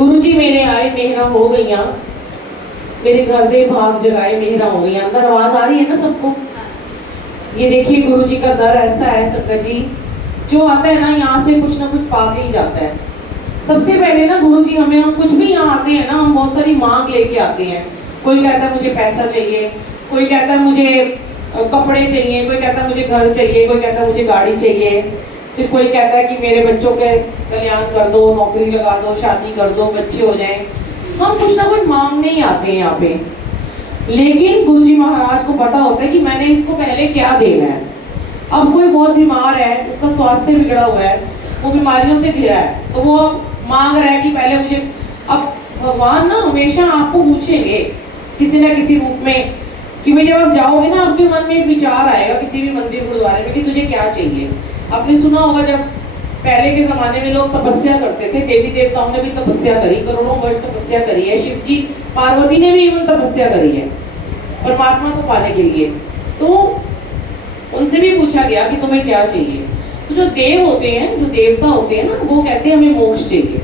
गुरुजी मेरे आए मेहरा हो गईया, मेरे घर दे भाग जगाए मेहरा हो गईया। अंदर आवाज आ रही है ना सबको? ये देखिए गुरुजी का दर ऐसा है संगत जी, जो आता है ना यहाँ से कुछ ना कुछ पाके ही जाता है। सबसे पहले ना गुरुजी हमें, हम कुछ भी यहाँ आते हैं ना, हम बहुत सारी मांग लेके आते हैं। कोई कहता है मुझे पैसा चाहिए, कोई कहता है मुझे कपड़े चाहिए, कोई कहता है मुझे घर चाहिए, कोई कहता है मुझे गाड़ी चाहिए, फिर कोई कहता है कि मेरे बच्चों के कल्याण कर दो, नौकरी लगा दो, शादी कर दो, बच्चे हो जाएं। हम कुछ ना कुछ मांगने ही आते हैं यहाँ पे। लेकिन गुरुजी महाराज को पता होता है कि मैंने इसको पहले क्या देना है। अब कोई बहुत बीमार है, उसका स्वास्थ्य बिगड़ा हुआ है, वो बीमारियों से घिरा है, तो वो मांग रहा है कि पहले मुझे। अब भगवान ना हमेशा आपको पूछेंगे किसी ना किसी रूप में कि भाई जब आप जाओगे ना, आपके मन में एक विचार आएगा किसी भी मंदिर गुरुद्वारे में कि तुझे क्या चाहिए। आपने सुना होगा जब पहले के जमाने में लोग तपस्या करते थे, देवी देवताओं ने भी तपस्या करी, करोड़ों वर्ष तपस्या करी है। शिव जी, पार्वती ने भी इवन तपस्या करी है परमात्मा को पाने के लिए। तो उनसे भी पूछा गया कि तुम्हें क्या चाहिए। तो जो देव होते हैं, जो देवता होते हैं ना, वो कहते हैं हमें मोक्ष चाहिए।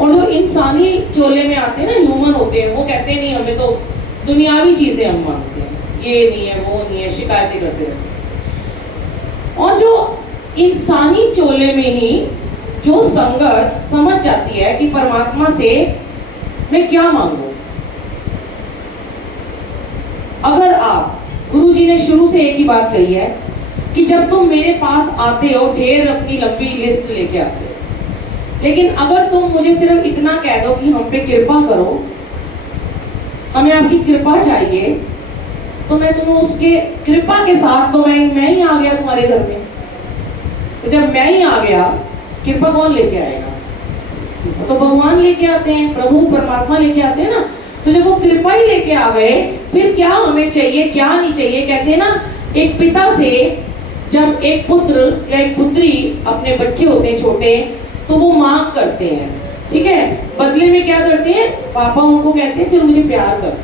और जो इंसानी चोले में आते हैं ना, ह्यूमन होते हैं, वो कहते हैं नहीं हमें तो दुनियावी चीजें हम मांगते हैं, ये नहीं है वो नहीं है, शिकायतें करते रहते हैं। और जो इंसानी चोले में ही जो संगत समझ जाती है कि परमात्मा से मैं क्या मांगू। अगर आप, गुरुजी ने शुरू से एक ही बात कही है कि जब तुम मेरे पास आते हो, ढेर अपनी लंबी लिस्ट लेके आते हो, लेकिन अगर तुम मुझे सिर्फ इतना कह दो कि हम पे कृपा करो, हमें आपकी कृपा चाहिए, तो मैं तुम्हें उसके कृपा के साथ, तो मैं ही आ गया तुम्हारे घर में। तो जब मैं ही आ गया, कृपा कौन लेके आएगा? तो भगवान लेके आते हैं, प्रभु परमात्मा लेके आते हैं ना। तो जब वो कृपा ही लेके आ गए, फिर क्या हमें चाहिए क्या नहीं चाहिए। कहते हैं ना, एक पिता से जब एक पुत्र या एक पुत्री, अपने बच्चे होते हैं छोटे, तो वो मांग करते हैं, ठीक है, बदले में क्या करते हैं, पापा उनको कहते हैं कि मुझे प्यार कर।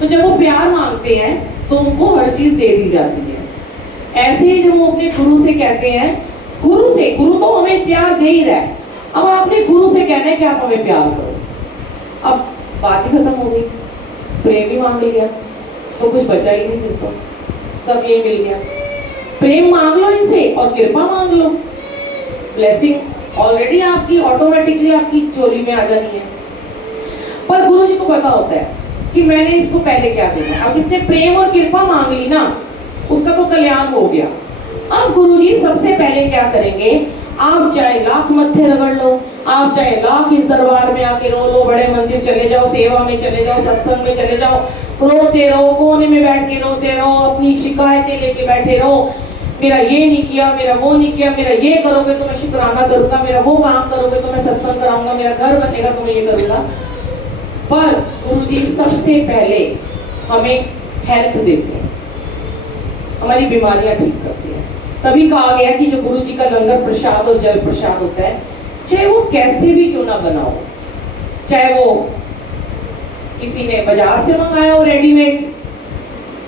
तो जब वो प्यार मांगते हैं तो उनको हर चीज दे दी जाती है। ऐसे ही जब वो अपने गुरु से कहते हैं, गुरु तो हमें प्यार दे ही रहा है, अब आपने गुरु से कहना है कि आप हमें प्यार करो। अब बात ही खत्म हो गई, प्रेम ही मांग लिया तो कुछ बचा ही नहीं, फिर तो सब ये मिल गया। प्रेम मांग लो इनसे और कृपा मांग लो, ब्लेसिंग ऑलरेडी आपकी ऑटोमेटिकली आपकी चोली में आ जाती है। पर गुरु जी को पता होता है कि मैंने इसको पहले क्या देना। अब जिसने प्रेम और कृपा मांग ली ना, उसका तो कल्याण हो गया। अब गुरुजी सबसे पहले क्या करेंगे, आप चाहे लाख मत्थे रगड़ लो, आप चाहे लाख इस दरबार में आके रो लो, बड़े मंदिर चले जाओ, सेवा में चले जाओ, सत्संग में चले जाओ, रोते रहो, कोने में बैठ के रोते रहो, अपनी शिकायतें लेके बैठे रहो, मेरा ये नहीं किया, मेरा वो नहीं किया, मेरा ये करोगे तो मैं शुक्राना करूंगा, मेरा वो काम करोगे तो मैं सत्संग कराऊंगा, मेरा घर बनेगा तो मैं ये करूंगा। पर गुरुजी सबसे पहले हमें हेल्थ देते हैं, हमारी बीमारियां ठीक करते हैं। तभी कहा गया कि जो गुरु जी का लंगर प्रसाद और जल प्रसाद होता है, चाहे वो कैसे भी क्यों ना बना हो, चाहे वो किसी ने बाजार से मंगाया हो रेडीमेड,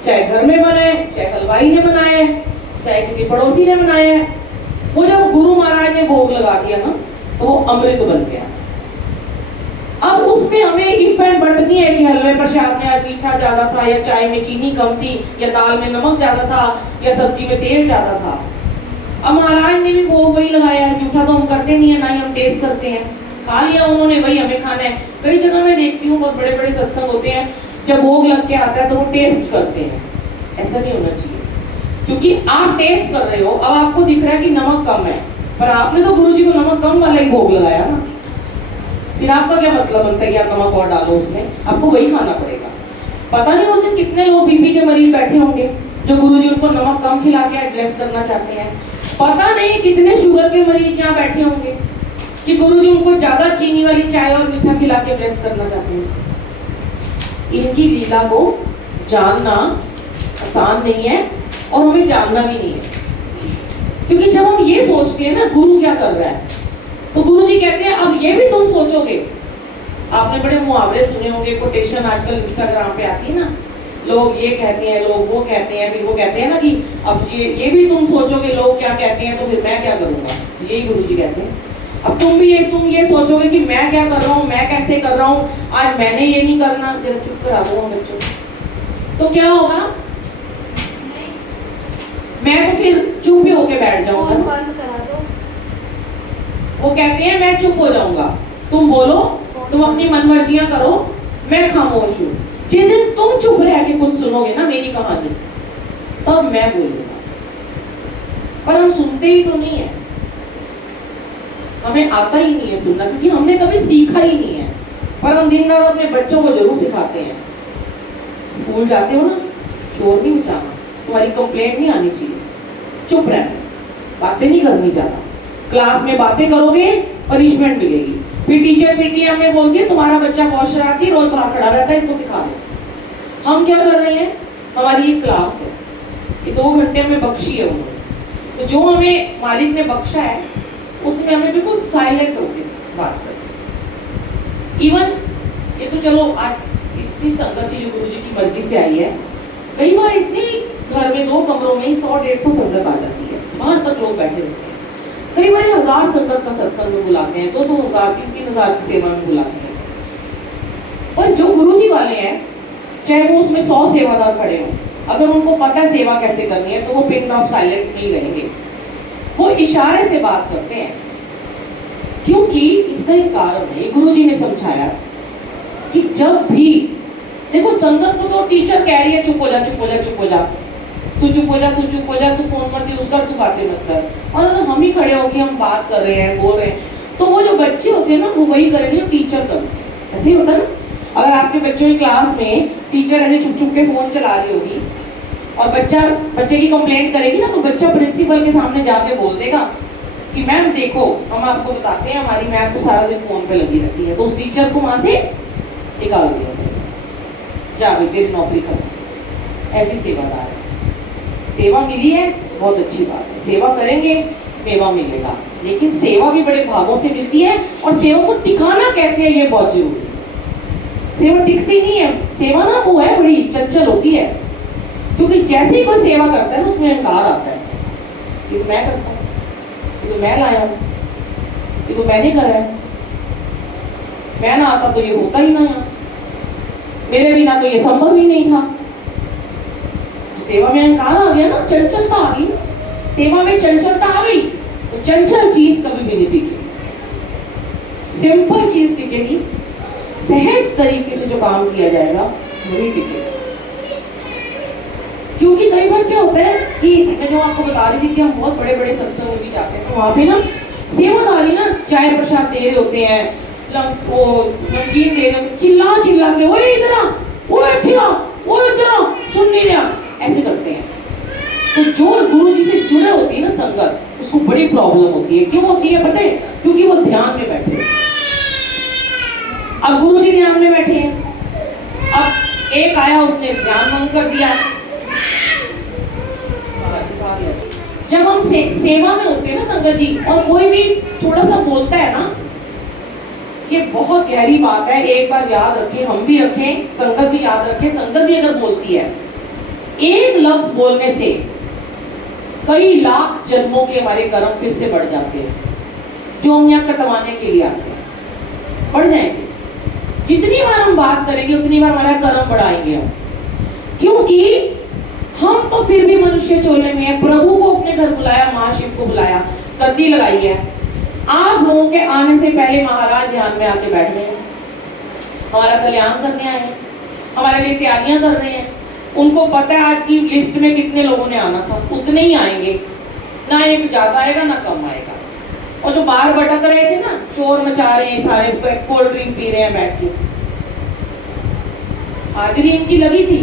चाहे घर में बनाए, चाहे हलवाई ने बनाया है, चाहे किसी पड़ोसी ने बनाया है, वो जब गुरु महाराज ने भोग लगा दिया ना, तो वो अमृत बन गया। अब उसमें हमें इफ एंड बट नहीं है कि हलवे प्रसाद में आज मीठा ज्यादा था, या चाय में चीनी कम थी, या दाल में नमक ज्यादा था, या सब्जी में तेल ज्यादा था। अब महाराज ने भी भोग वही लगाया है, जूठा तो हम करते नहीं है, ना ही हम टेस्ट करते हैं। खा लिया उन्होंने, वही हमें खाना है। कई जगह मैं देखती हूँ बहुत बड़े बड़े सत्संग होते हैं, जब भोग लग के आता है तो वो टेस्ट करते हैं। ऐसा नहीं होना चाहिए, क्योंकि आप टेस्ट कर रहे हो, अब आपको दिख रहा है कि नमक कम है, पर आपने तो गुरु जी को नमक कम वाला ही भोग लगाया ना, फिर आपका क्या मतलब बनता है कि आप नमक और डालो उसमें, आपको वही खाना पड़ेगा। पता नहीं उस दिन कितने लोग बीपी के मरीज बैठे होंगे जो गुरुजी उनको नमक कम खिला के एड्रेस करना चाहते हैं। पता नहीं कितने शुगर के मरीज यहाँ बैठे होंगे कि गुरुजी उनको ज्यादा चीनी वाली चाय और मीठा खिला के ब्लेस करना चाहते हैं। इनकी लीला को जानना आसान नहीं है और हमें जानना भी नहीं है, क्योंकि जब हम ये सोचते हैं ना गुरु क्या कर रहा है, तो गुरु जी कहते हैं अब ये भी तुम सोचोगे। आपने बड़े मुहावरे सुने होंगे, कोटेशन आजकल इंस्टाग्राम पे आती है ना, लोग ये कहते हैं, लोग वो कहते हैं, फिर वो कहते हैं ना कि अब ये भी तुम सोचोगे लोग क्या कहते हैं, तो फिर मैं क्या करूंगा। यही गुरु जी कहते हैं अब तुम ये सोचोगे कि मैं क्या कर रहा हूँ, मैं कैसे कर रहा हूँ, आज मैंने ये नहीं करना, जरा चुप करा दो बच्चों। तो क्या होगा, मैं तो फिर चुप ही होके बैठ जाऊंगा। बंद करा दो। वो कहते हैं मैं चुप हो जाऊंगा, तुम बोलो, तुम अपनी मनमर्जियां करो, मैं खामोश हूँ। जिस दिन तुम चुप रह के कुछ सुनोगे ना मेरी कहानी, तब मैं बोलूंगा। पर हम सुनते ही तो नहीं है, हमें आता ही नहीं है सुनना, क्योंकि हमने कभी सीखा ही नहीं है। पर हम दिन रात अपने बच्चों को जरूर सिखाते हैं। स्कूल जाते हो ना, शोर नहीं मचाना, तुम्हारी कंप्लेंट नहीं आनी चाहिए, चुप रहना, बातें नहीं करनी ज्यादा। क्लास में बातें करोगे पनिशमेंट मिलेगी। फिर टीचर पीटीएम में बोलती है तुम्हारा बच्चा बहुत शरारती, रोज बाहर खड़ा रहता है, इसको सिखा दो। हम क्या कर रहे हैं, हमारी ये क्लास है, ये 2 घंटे हमें बख्शी है उन्होंने, तो जो हमें मालिक ने बख्शा है उसमें हमें बिल्कुल साइलेंट होकर बात करनी। इवन ये तो चलो आज इतनी संगत जो गुरु जी की मर्जी से आई है, कई बार इतनी घर में 2 कमरों में 100-150 संगत आ जाती है, बाहर तक लोग बैठे होते हैं। कई बार 1000 संगत का सत्संग में बुलाते हैं, 2-2000 3-3000 की सेवा में बुलाते हैं। और जो गुरु जी वाले हैं, चाहे वो उसमें 100 सेवादार खड़े हों, अगर उनको पता है सेवा कैसे करनी है, तो वो पिन ड्रॉप साइलेंट नहीं रहेंगे, वो इशारे से बात करते हैं। क्योंकि इसका एक कारण है, ये गुरु जी ने समझाया कि जब भी देखो संगत को तो टीचर कह रही है चुप हो जा, चुप हो जा, चुप हो जा, तू चुप हो जा, तू चुप हो जा, तू फोन मत यूज कर, तू बातें मत कर। और अगर हम ही खड़े होकर हम बात कर रहे हैं, बोल रहे हैं, तो वो जो बच्चे होते हैं ना, वो वही करेंगे जो टीचर करते हैं। ऐसे ही होता है ना, अगर आपके बच्चों की क्लास में टीचर ऐसे छुप छुप के फोन चला रही होगी और बच्चे की कंप्लेंट करेगी ना, तो बच्चा प्रिंसिपल के सामने जाके बोल देगा कि मैम देखो, हम आपको बताते हैं हमारी मैम तो सारा दिन फोन पे लगी रहती है, तो उस टीचर को वहां से निकाल दिया, जा भाई तेरी नौकरी खत्म। ऐसी सेवादार है। सेवा मिली है बहुत अच्छी बात है, सेवा करेंगे मेवा मिलेगा, लेकिन सेवा भी बड़े भागों से मिलती है, और सेवा को टिकाना कैसे है ये बहुत जरूरी है। सेवा टिकती नहीं है, सेवा ना वो है बड़ी चंचल होती है, क्योंकि जैसे ही कोई सेवा करता है ना उसमें अहंकार आता है, ये तो मैं करता हूँ, ये तो मैं लाया हूँ, ये तो मैंने करा है, मैं ना आता तो ये होता ही ना, यहाँ मेरे बिना तो ये संभव ही नहीं था। तो सेवा में अहंकार आ गया ना, चंचलता आ गई, सेवा में चंचलता आ गई, तो चंचल चीज कभी भी नहीं टिकेगी, सिंपल चीज टिकेगी, सहज तरीके से जो काम किया जाएगा वही टिकेगा। क्योंकि कई बार क्या होता है कि मैं जो आपको बता रही थी कि हम बहुत बड़े बड़े सत्संग में भी जाते हैं, तो वहाँ पे ना सेवादारी ना चाय प्रसाद दे रहे होते हैं, वो नमकीन दे रहे, चिल्ला चिल्ला के वो इधर आ, वो इधर आ, वो इधर आ, सुन नहीं रहा, ऐसे करते हैं। तो जो गुरु जी से जुड़े होती है ना संगत, उसको बड़ी प्रॉब्लम होती है। क्यों होती है पता है? क्योंकि वो ध्यान में बैठे हैं। अब गुरु जी ध्यान में बैठे हैं, अब एक आया उसने ध्यान भंग कर दिया। जब हम सेवा में होते हैं ना संगत जी, और कोई भी थोड़ा सा बोलता है ना, ये बहुत गहरी बात है, एक बार याद रखें, हम भी रखें, संगत भी याद रखें। संगत भी अगर बोलती है, एक लफ्ज बोलने से कई लाख जन्मों के हमारे कर्म फिर से बढ़ जाते हैं, जो हम यहाँ कटवाने के लिए आते हैं, बढ़ जाएंगे। जितनी बार हम बात करेंगे उतनी बार हमारा कर्म बढ़ाएंगे हम, क्योंकि हम तो फिर भी मनुष्य चोले में है। प्रभु को अपने घर बुलाया, महाशिव को बुलाया, गद्दी लगाई है, आप लोगों के आने से पहले महाराज ध्यान में आके बैठ गए, हमारा कल्याण करने आए हैं, हमारे लिए तैयारियां कर रहे हैं। उनको पता है आज की लिस्ट में कितने लोगों ने आना था, उतने ही आएंगे, ना एक ज्यादा आएगा ना कम आएगा। और जो बाहर भटक रहे थे ना, शोर मचा रहे हैं, सारे कोल्ड ड्रिंक पी रहे हैं बैठ के, हाजिरी इनकी लगी थी,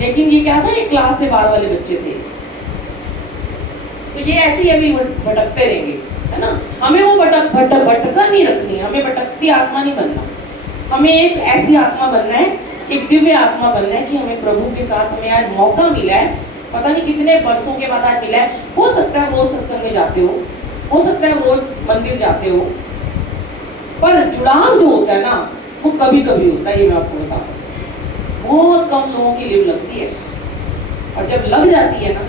लेकिन ये क्या था, ये क्लास से बाहर वाले बच्चे थे। तो ये ऐसे ही अभी भटकते रहेंगे, है ना। हमें वो भटका नहीं रखनी, हमें भटकती आत्मा नहीं बनना, हमें एक ऐसी आत्मा बनना है, एक दिव्य आत्मा बनना है कि हमें प्रभु के साथ, हमें आज मौका मिला है, पता नहीं कितने वर्षों के बाद आज मिला है। हो सकता है रोज सत्संग में जाते हो सकता है रोज मंदिर जाते हो, पर जुड़ाव जो होता है ना, वो कभी कभी होता है, ये मैं आपको बता रहा हूँ। बहुत कम लोगों की लिव लगती है, और जब लग जाती है ना,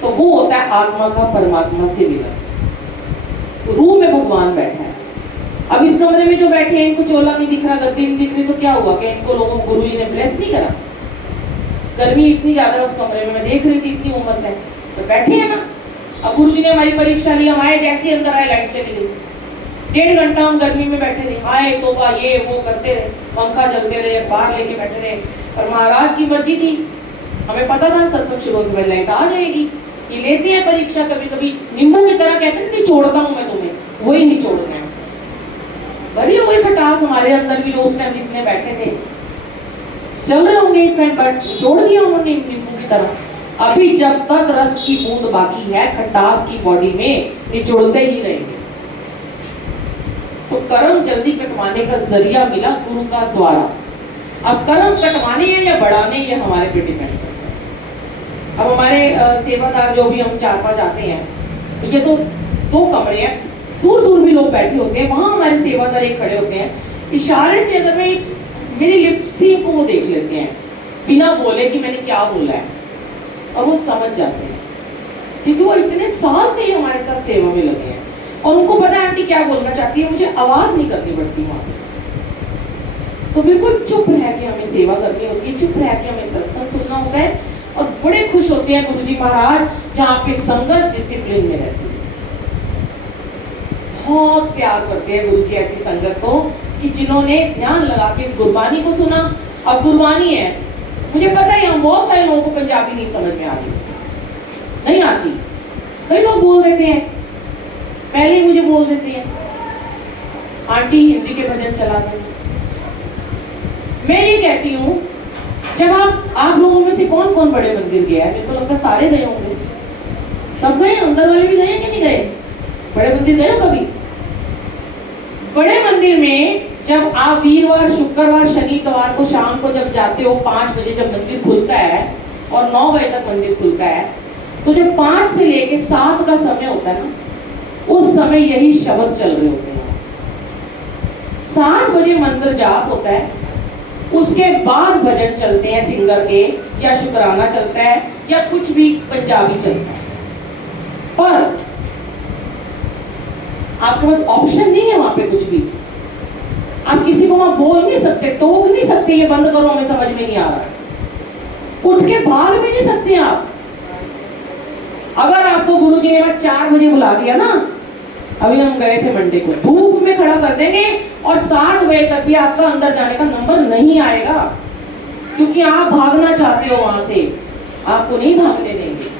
तो वो होता है आत्मा का परमात्मा से मिलन। रूम में भगवान बैठा है। अब इस कमरे में जो बैठे हैं, इनको चोला नहीं दिख रहा, गद्दी नहीं दिख रही, तो क्या हुआ कि इनको लोगों को गुरु जी ने ब्लेस नहीं करा? गर्मी इतनी ज्यादा उस कमरे में, मैं देख रही थी, इतनी उमस है, तो बैठे हैं ना। अब गुरु जी ने हमारी परीक्षा ली, हम आए, जैसे अंदर आए लाइट चली गई। 1.5 घंटा हम गर्मी में बैठे रहे, आए तोबा ये वो करते रहे, पंखा चलते रहे, बाहर लेके बैठे रहे। और महाराज की मर्जी थी, हमें पता था सत्संग शुरू होने वाली लाइट आ जाएगी। ये लेते हैं परीक्षा कभी कभी, नींबू की तरह कहते हैं निचोड़ता हूँ मैं तुम्हें, वही निचोड़ना है। बड़ी वही खटास हमारे अंदर भी जो उस टाइम जितने बैठे थे चल रहे होंगे फ्रेंड, बट निचोड़ दिया उन्होंने नींबू की तरह। अभी जब तक रस की बूंद बाकी है, खटास की बॉडी में, निचोड़ते ही रहेंगे। तो कर्म जल्दी कटवाने का जरिया मिला गुरु का द्वारा। अब कर्म कटवाने हैं या बढ़ाने, ये हमारे पे डिपेंड करता है। अब हमारे सेवादार जो भी हम 4-5 आते हैं, ये तो 2 कमरे हैं, दूर दूर भी लोग बैठे होते हैं, वहां हमारे सेवादार एक खड़े होते हैं, इशारे से अगर मैं मेरी लिप्सी को वो देख लेते हैं बिना बोले कि मैंने क्या बोला है, और वो समझ जाते हैं, क्योंकि वो इतने साल से ही हमारे साथ सेवा में लगे हैं और उनको पता है आंटी क्या बोलना चाहती है, मुझे आवाज नहीं करनी पड़ती वहां पे। तो बिल्कुल चुप रह के हमें सेवा करनी होती है, चुप रह के हमें सत्संग सुनना होता है, और बड़े खुश होते हैं गुरुजी महाराज जहाँ पे संगत डिसिप्लिन में रहती है। बहुत प्यार करते हैं गुरुजी ऐसी संगत को कि जिन्होंने ध्यान लगा के इस गुरबानी को सुना। अब गुरबानी है, मुझे पता है यहाँ बहुत सारे लोगों को पंजाबी नहीं समझ में आ रही, नहीं आती, कई लोग बोल देते हैं, पहले ही मुझे बोल देते हैं आंटी हिंदी के भजन चला दो। मैं ये कहती हूँ, जब आप लोगों में से कौन कौन बड़े मंदिर गया है? मेरे को लगता है सारे गए होंगे, सब गए, अंदर वाले भी गए कि नहीं गए? बड़े मंदिर गए हो कभी? बड़े मंदिर में जब आप वीरवार, शुक्रवार, शनि, इतवार को शाम को जब जाते हो, 5 बजे जब मंदिर खुलता है और 9 बजे तक मंदिर खुलता है, तो जब 5 से लेके 7 का समय होता है ना, उस समय यही शब्द चल रहे होते हैं। 7 बजे मंत्र जाप होता है, उसके बाद भजन चलते हैं सिंगर के, या शुक्राना चलता है, या कुछ भी पंजाबी चलता है। पर आपके पास ऑप्शन नहीं है वहां पे कुछ भी, आप किसी को वहां बोल नहीं सकते, टोक नहीं सकते ये बंद करो हमें समझ में नहीं आ रहा, उठ के भाग भी नहीं सकते आप। अगर आपको गुरुजी ने 4 बजे बुला दिया ना, अभी हम गए थे मंडे को, धूप में खड़ा कर देंगे और 7 बजे तक भी आपका अंदर जाने का नंबर नहीं आएगा, क्योंकि आप भागना चाहते हो वहां से, आपको नहीं भागने देंगे।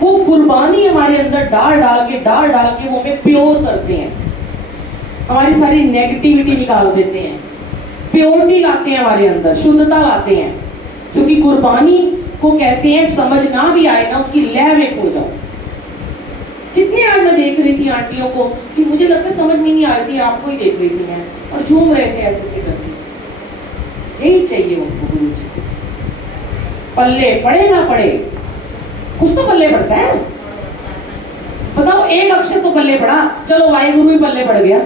वो कुर्बानी हमारे अंदर डाल डाल के वो हमें प्योर करते हैं, हमारी सारी नेगेटिविटी निकाल देते हैं, प्योरिटी लाते हैं हमारे अंदर, शुद्धता लाते हैं। क्योंकि कुर्बानी को कहते हैं समझ ना भी आए ना, उसकी लय में खो जाओ। कितने आज मैं देख रही थी आंटियों को कि मुझे लगता है समझ में नहीं आ रही थी, आपको ही देख रही थी मैं, और झूम रहे थे ऐसे ऐसे करके। यही चाहिए उनको गुरु जी, पल्ले पड़े ना पड़े, कुछ तो पल्ले पड़ता है। बताओ, एक अक्षर तो पल्ले पड़ा, चलो वाहिगुरु ही पल्ले पड़ गया,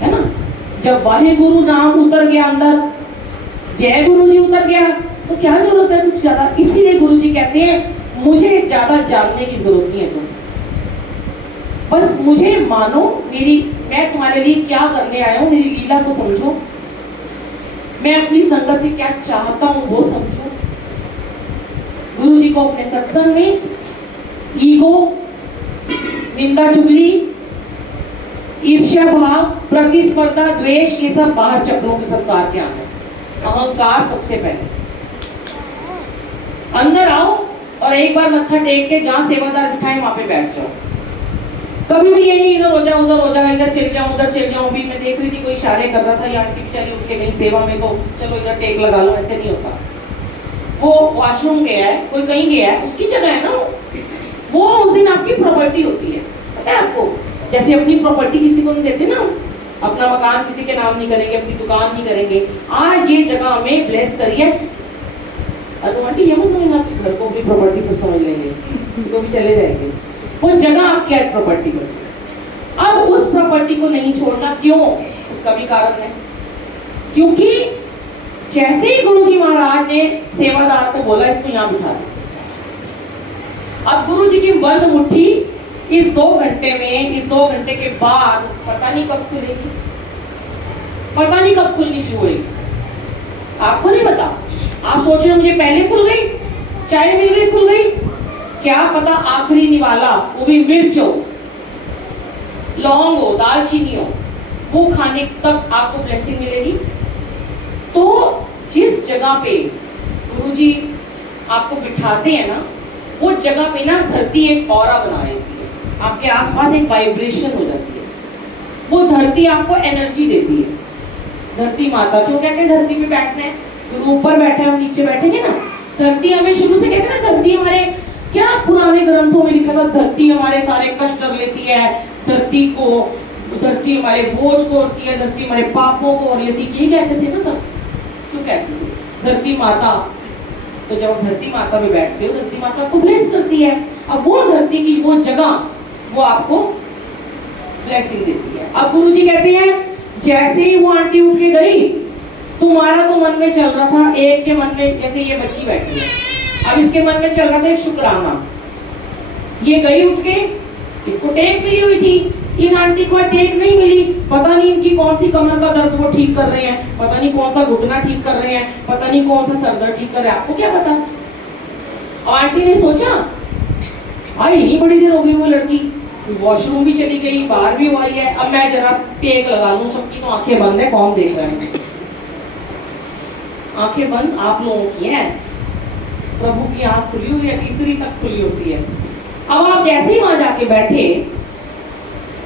है ना। जब वाहिगुरु नाम उतर गया अंदर, जय गुरु जी उतर गया, तो क्या जरूरत है कुछ ज्यादा। इसीलिए गुरु जी कहते हैं मुझे ज्यादा जानने की जरूरत नहीं है, तुम बस मुझे मानो, मैं तुम्हारे लिए क्या करने आया हूं, मेरी लीला को समझो, मैं अपनी संगत से क्या चाहता हूं वो समझो। गुरु जी को अपने सत्संग में ईगो, निंदा चुगली, ईर्ष्या भाव, प्रतिस्पर्धा, द्वेष, ये सब बाहर चक्रों के सब कार के आना, अहंकार सबसे पहले। अंदर आओ और एक बार मत्था टेक के जहां सेवादार बिठाए वहां पे बैठ जाओ। कभी भी ये नहीं इधर हो जाओ उधर हो जाओ, इधर चल जाऊं उधर चल जाऊं। अभी मैं देख रही थी कोई इशारे कर रहा था, ये आंटी बेचारी उठ के गई सेवा में, तो चलो इधर टेक लगा लो, ऐसे नहीं होता। वो वॉशरूम गया है, कोई कहीं गया है, उसकी जगह है ना वो उस दिन आपकी प्रॉपर्टी होती है, पता है आपको। जैसे अपनी प्रॉपर्टी किसी को नहीं देते ना, अपना मकान किसी के नाम नहीं करेंगे, अपनी दुकान नहीं करेंगे, आज ये जगह हमें ब्लेस करिए। तो आंटी ये मत समझना आपके घर को भी प्रॉपर्टी सब समझ लेंगे, तो भी चले जाएंगे। वो जगह आपकी है प्रॉपर्टी पर, अब उस प्रॉपर्टी को नहीं छोड़ना, क्यों? उसका भी कारण है, क्योंकि जैसे ही गुरुजी महाराज ने सेवादार को बोला इसको यहाँ बिठा दो, अब गुरुजी की बंद मुट्ठी इस 2 घंटे में, इस 2 घंटे के बाद पता नहीं कब खुलेगी, पता नहीं कब खुलनी शुरू हुई, आपको नहीं पता। आप सोच रहे हो मुझे पहले खुल गई, चाय मिल गई, खुल गई, क्या पता आखिरी निवाला, वो भी मिर्च हो, लौंग हो, दालचीनी हो, वो खाने तक आपको ब्लेसिंग मिलेगी। तो जिस जगह पे गुरुजी आपको बिठाते हैं ना, वो जगह पे ना धरती एक ऑरा बना लेती है, आपके आसपास एक वाइब्रेशन हो जाती है, वो धरती आपको एनर्जी देती है। धरती माता क्यों कहते हैं धरती में बैठना है, गुरु ऊपर बैठे हम नीचे बैठेंगे ना। धरती हमें शुरू से कहते हैं ना, धरती हमारे क्या पुराने ग्रंथों में लिखा था, धरती हमारे सारे कष्ट रख लेती है, धरती हमारे बोझ को उड़ती है, धरती हमारे पापों को और लेती है, कहते थे ना सब, क्यों कहते थे धरती माता। तो जब धरती माता में बैठते हो, धरती माता आपको ब्लेस करती है। अब वो धरती की वो जगह वो आपको ब्लेसिंग देती है। अब गुरुजी कहते हैं जैसे ही वो आंटी उठ के गई, तुम्हारा तो मन में चल रहा था, एक के मन में, जैसे ये बच्ची बैठी है, अब इसके मन में चल रहा था एक शुक्राना, ये गई उठ के, इसको टेक मिली हुई थी, इन आंटी को टेक नहीं मिली, पता नहीं इनकी कौन सी कमर का दर्द वो ठीक कर रहे हैं, पता नहीं कौन सा घुटना ठीक कर रहे हैं, पता नहीं कौन सा सर दर्द ठीक कर रहे हैं, आपको क्या पता। और आंटी ने सोचा आई नहीं, बड़ी देर हो गई वो लड़की, वॉशरूम भी चली गई, बाहर भी हो आई है, अब मैं जरा टेक लगा लूं, सबकी तो आंखें बंद है, कौन देख रहा है, आंखें बंद आप लोगों की है, प्रभु की आंख खुली हुई है, तीसरी तक खुली होती है। अब आप जैसे ही वहां जाके बैठे,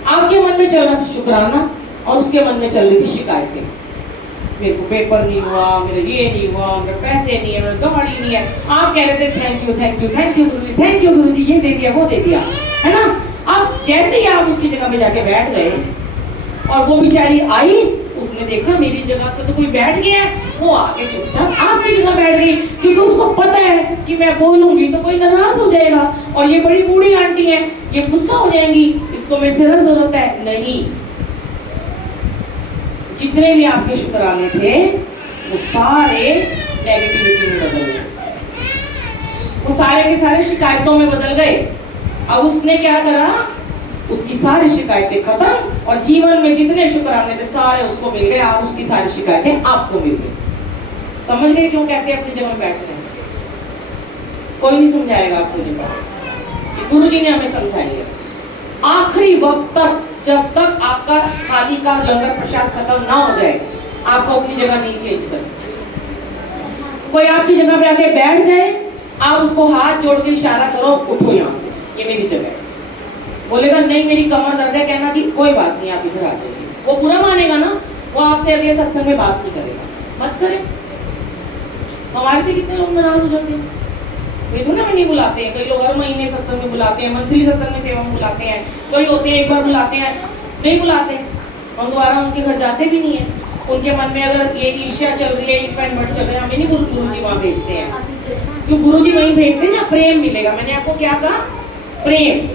आपके मन में चल रहा था शुक्राना और उसके मन में चल रही थी शिकायतें, मेरे को पेपर नहीं हुआ, मेरा ये नहीं हुआ, मेरे पैसे नहीं है, मेरा गाड़ी नहीं है। आप कह रहे थे thank you thank you thank you Guruji, thank you Guruji, ये दे दिया वो दे दिया, है ना। अब जैसे ही आप उसकी जगह पे जाके बैठ गए और वो बेचारी आई, उसने देखा मेरी जगह पे तो कोई बैठ गया है, वो आके चुपचाप आपकी जगह बैठ गई, क्योंकि उसको पता है कि मैं बोलूंगी तो कोई नाराज हो जाएगा और ये बड़ी बूढ़ी आंटी है, ये गुस्सा हो जाएंगी, इसको मेरे से जरूरत है नहीं। जितने भी आपके शुक्राने थे वो सारे नेगेटिविटी में बदल गए, वो सारे के सारे शिकायतों में बदल गए। अब उसने क्या करा, उसकी सारी शिकायतें खत्म और जीवन में जितने शुक्राने थे सारे उसको मिल गए, आप उसकी सारी शिकायतें आपको मिल गई। समझ गए क्यों कहते हैं अपनी जगह बैठ रहे हैं? कोई नहीं समझाएगा आपको ये बात, गुरुजी ने हमें समझाई है। आखिरी वक्त तक, जब तक आपका थाली का लंगर प्रसाद खत्म ना हो जाए, आपको अपनी जगह नहीं चेंज करनी। कोई आपकी जगह पे आके बैठ जाए, आप उसको हाथ जोड़ के इशारा करो उठो यहाँ से, ये मेरी जगह है। बोलेगा नहीं मेरी कमर दर्द है, कहना कि कोई बात नहीं आप इधर आ जाइए, वो बुरा मानेगा ना, वो आपसे अगले सत्संग में बात नहीं करेगा। मत करें। हमारे से कितने लोग नाराज हो जाते हैं, ये थोड़ा नहीं बुलाते हैं, कई लोग हर महीने सत्संग में बुलाते हैं, मंथली सत्संग में सेवा में बुलाते हैं, कोई होते हैं एक बार बुलाते हैं, नहीं बुलाते, हम दोबारा उनके घर जाते भी नहीं है। उनके मन में अगर ये ईर्ष्या चल रही है, एक पैंट बट चल रहा है, हमें नहीं गुरु जी वहाँ भेजते हैं, क्यों गुरु जी वहीं भेजते हैं जहाँ प्रेम मिलेगा। मैंने आपको क्या कहा, प्रेम,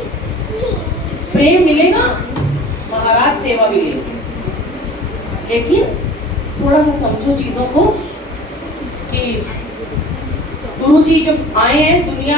प्रेम मिलेगा, महाराज सेवा मिलेगी। लेकिन थोड़ा सा समझो चीजों को कि गुरु जी जब आए हैं दुनिया